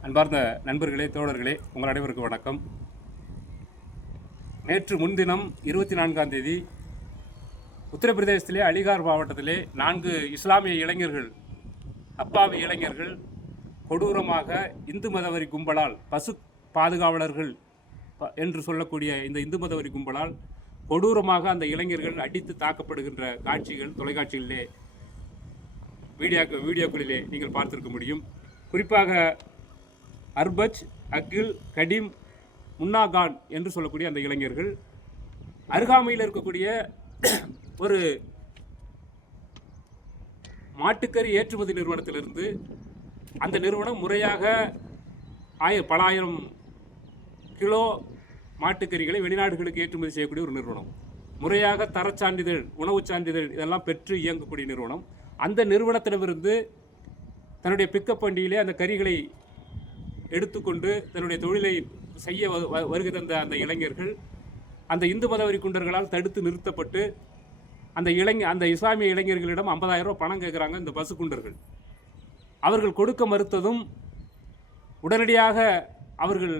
அன்பார்ந்த நண்பர்களே தோழர்களே உங்கள் அனைவருக்கும் வணக்கம். நேற்று முன்தினம் இருபத்தி நான்காம் தேதி உத்தரப்பிரதேசத்திலே அலிகார் மாவட்டத்திலே நான்கு இஸ்லாமிய இளைஞர்கள் அப்பாவி இளைஞர்கள் கொடூரமாக இந்து மதவரி கும்பலால் பசு பாதுகாவலர்கள் ப- என்று சொல்லக்கூடிய இந்த இந்து மதவரி கும்பலால் கொடூரமாக அந்த இளைஞர்கள் அடித்து தாக்கப்படுகின்ற காட்சிகள் தொலைக்காட்சிகளிலே வீடியோ வீடியோக்களிலே நீங்கள் பார்த்திருக்க முடியும். குறிப்பாக அர்பஜ் அகில் கடிம் முன்னா கான் என்று சொல்லக்கூடிய அந்த இளைஞர்கள் அருகாமையில் இருக்கக்கூடிய ஒரு மாட்டுக்கறி ஏற்றுமதி நிறுவனத்திலிருந்து அந்த நிறுவனம் முறையாக ஆய பல ஆயிரம் கிலோ மாட்டுக்கறிகளை வெளிநாடுகளுக்கு ஏற்றுமதி செய்யக்கூடிய ஒரு நிறுவனம். முறையாக தரச் சான்றிதழ் உணவுச் சான்றிதழ் இதெல்லாம் பெற்று இயங்கக்கூடிய நிறுவனம். அந்த நிறுவனத்திடமிருந்து தன்னுடைய பிக்கப் வண்டியிலே அந்த கறிகளை எடுத்துக்கொண்டு தன்னுடைய தொழிலை செய்ய வ- வருகை தந்த அந்த இளைஞர்கள் அந்த இந்து மதவெறி குண்டர்களால் தடுத்து நிறுத்தப்பட்டு அந்த இளைஞ அந்த இஸ்லாமிய இளைஞர்களிடம் ஐம்பதாயிரம் ரூபா பணம் கேட்குறாங்க இந்த பசு குண்டர்கள். அவர்கள் கொடுக்க மறுத்ததும் உடனடியாக அவர்கள்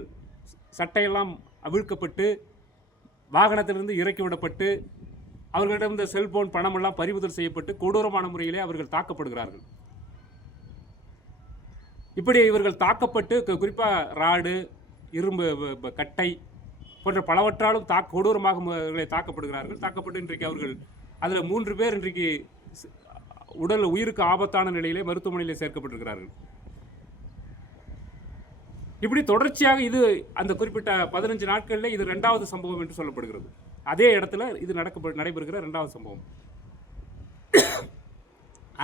சட்டையெல்லாம் அவிழ்க்கப்பட்டு வாகனத்திலிருந்து இறக்கி விடப்பட்டு அவர்களிடம் இந்த செல்போன் பணமெல்லாம் பறிமுதல் செய்யப்பட்டு கொடூரமான முறையிலே அவர்கள் தாக்கப்படுகிறார்கள். இப்படி இவர்கள் தாக்கப்பட்டு குறிப்பாக ராடு இரும்பு கட்டை போன்ற பலவற்றாலும் தா கொடூரமாக இவர்களை தாக்கப்படுகிறார்கள். தாக்கப்பட்டு இன்றைக்கு அவர்கள் அதில் மூன்று பேர் இன்றைக்கு உடல் உயிருக்கு ஆபத்தான நிலையிலே மருத்துவமனையிலே சேர்க்கப்பட்டிருக்கிறார்கள். இப்படி தொடர்ச்சியாக இது அந்த குறிப்பிட்ட பதினஞ்சு நாட்களில் இது ரெண்டாவது சம்பவம் என்று சொல்லப்படுகிறது. அதே இடத்துல இது நடக்க நடைபெறுகிற ரெண்டாவது சம்பவம்.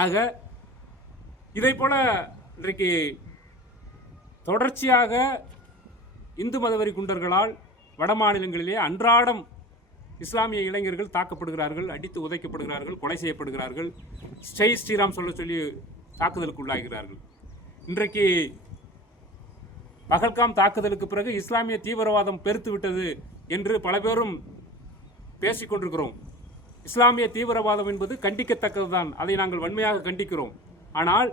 ஆக இதை போல இன்றைக்கு தொடர்ச்சியாக இந்து மதவரி குண்டர்களால் வட மாநிலங்களிலே அன்றாடம் இஸ்லாமிய இளைஞர்கள் தாக்கப்படுகிறார்கள் அடித்து உதைக்கப்படுகிறார்கள் கொலை செய்யப்படுகிறார்கள் ஸ்டெய் ஸ்ரீராம் சொல்ல சொல்லி தாக்குதலுக்கு உள்ளாகிறார்கள் இன்றைக்கு பகல்காம் தாக்குதலுக்கு பிறகு இஸ்லாமிய தீவிரவாதம் பெருத்து விட்டது என்று பல பேரும் பேசிக்கொண்டிருக்கிறோம் இஸ்லாமிய தீவிரவாதம் என்பது கண்டிக்கத்தக்கதுதான். அதை நாங்கள் வன்மையாக கண்டிக்கிறோம். ஆனால்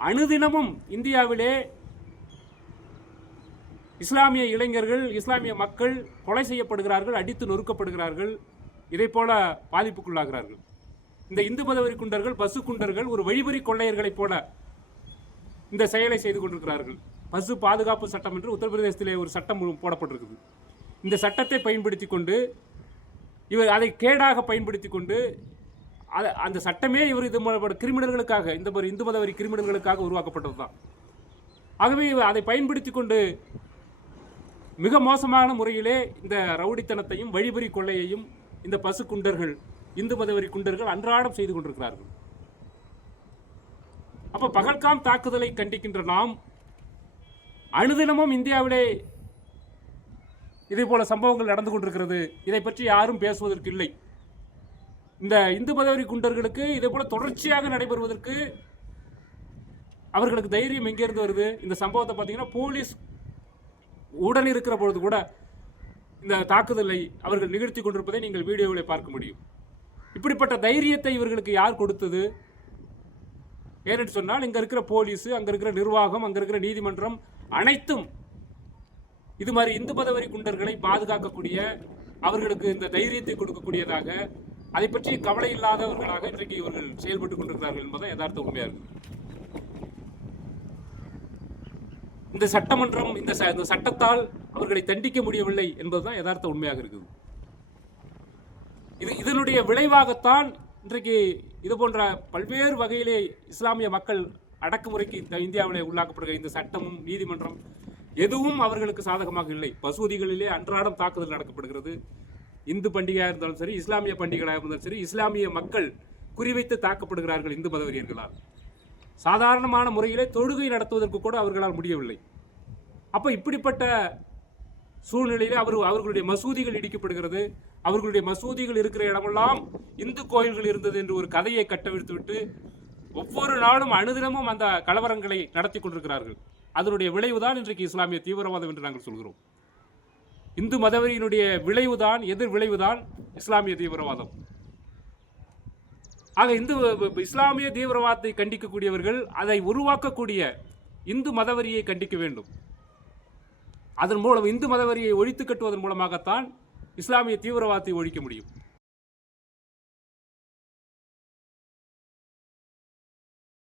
அணுதினமும் இந்தியாவிலே இஸ்லாமிய இளைஞர்கள் இஸ்லாமிய மக்கள் கொலை செய்யப்படுகிறார்கள் அடித்து நொறுக்கப்படுகிறார்கள். இதை போல பாதிப்புக்குள்ளாகிறார்கள். இந்த இந்து மதவெறி குண்டர்கள் பசு குண்டர்கள் ஒரு வழிபறி கொள்ளையர்களைப் போல இந்த செயலை செய்து கொண்டிருக்கிறார்கள். பசு பாதுகாப்பு சட்டம் என்று உத்தரப்பிரதேசத்திலே ஒரு சட்டம் போடப்பட்டிருக்குது. இந்த சட்டத்தை பயன்படுத்தி கொண்டு இவர் அதை கேடாக பயன்படுத்தி கொண்டு அந்த சட்டமே இவர் இது கிரிமினல்களுக்காக இந்த மாதிரி இந்து மதவரி கிரிமினல்களுக்காக உருவாக்கப்பட்டது தான் ஆகவே இவர் அதை பயன்படுத்தி கொண்டு மிக மோசமான முறையிலே இந்த ரவுடித்தனத்தையும் வழிபறி கொள்ளையையும் இந்த பசு குண்டர்கள் இந்து மதவரி குண்டர்கள் அன்றாடம் செய்து கொண்டிருக்கிறார்கள். அப்போ பகல்காம் தாக்குதலை கண்டிக்கின்ற நாம் அனுதினமும் இந்தியாவிலே இதே போல சம்பவங்கள் நடந்து கொண்டிருக்கிறது. இதை பற்றி யாரும் பேசுவதற்கு இல்லை. இந்த இந்து பதவி குண்டர்களுக்கு இதே போல தொடர்ச்சியாக நடைபெறுவதற்கு அவர்களுக்கு தைரியம் எங்கேருந்து வருது? இந்த சம்பவத்தை பார்த்தீங்கன்னா போலீஸ் உடன் இருக்கிற பொழுது கூட இந்த தாக்குதலை அவர்கள் நிகழ்த்தி கொண்டிருப்பதை நீங்கள் வீடியோவில் பார்க்க முடியும். இப்படிப்பட்ட தைரியத்தை இவர்களுக்கு யார் கொடுத்தது? ஏன்னு சொன்னால் இங்கே இருக்கிற போலீஸ் அங்கே இருக்கிற நிர்வாகம் அங்கே இருக்கிற நீதிமன்றம் அனைத்தும் இது மாதிரி இந்து பதவரி குண்டர்களை பாதுகாக்கக்கூடிய அவர்களுக்கு இந்த தைரியத்தை கொடுக்கக்கூடியதாக அதை பற்றி கவலை இல்லாதவர்களாக இன்றைக்கு இவர்கள் செயல்பட்டு கொண்டிருக்கிறார்கள் என்பதை யதார்த்த உண்மையாக இருக்கு. இந்த சட்டமன்றம் இந்த இந்த சட்டத்தால் அவர்களை தண்டிக்க முடியவில்லை என்பதுதான் யதார்த்த உண்மையாக இருக்குது. இது இதனுடைய விளைவாகத்தான் இன்றைக்கு இது போன்ற பல்வேறு வகையிலே இஸ்லாமிய மக்கள் அடக்குமுறைக்கு இந்த இந்தியாவிலே உள்ளாக்கப்படுகிற இந்த சட்டமும் நீதிமன்றம் எதுவும் அவர்களுக்கு சாதகமாக இல்லை. பசூதிகளிலே அன்றாடம் தாக்குதல் நடக்கப்படுகிறது. இந்து பண்டிகையாக இருந்தாலும் சரி இஸ்லாமிய பண்டிகையாக இருந்தாலும் சரி இஸ்லாமிய மக்கள் குறிவைத்து தாக்கப்படுகிறார்கள் இந்து மதவெறியர்களால் சாதாரணமான முறையிலே தொழுகை நடத்துவதற்கு கூட அவர்களால் முடியவில்லை. அப்போ இப்படிப்பட்ட சூழ்நிலையில் அவர் அவர்களுடைய மசூதிகள் இடிக்கப்படுகிறது. அவர்களுடைய மசூதிகள் இருக்கிற இடமெல்லாம் இந்து கோயில்கள் இருந்தது என்று ஒரு கதையை கட்டவிழ்த்து விட்டு ஒவ்வொரு நாளும் அனுதினமும் அந்த கலவரங்களை நடத்தி கொண்டிருக்கிறார்கள். அதனுடைய விளைவுதான் இன்றைக்கு இஸ்லாமிய தீவிரவாதம் என்று நாங்கள் சொல்கிறோம். இந்து மதவெறியினுடைய விளைவுதான் எதிர் விளைவுதான் இஸ்லாமிய தீவிரவாதம். ஆக இந்து இஸ்லாமிய தீவிரவாதத்தை கண்டிக்கக்கூடியவர்கள் அதை உருவாக்கக்கூடிய இந்து மதவரியை கண்டிக்க வேண்டும். அதன் மூலம் இந்து மதவரியை ஒழித்து கட்டுவதன் மூலமாகத்தான் இஸ்லாமிய தீவிரவாதத்தை ஒழிக்க முடியும்.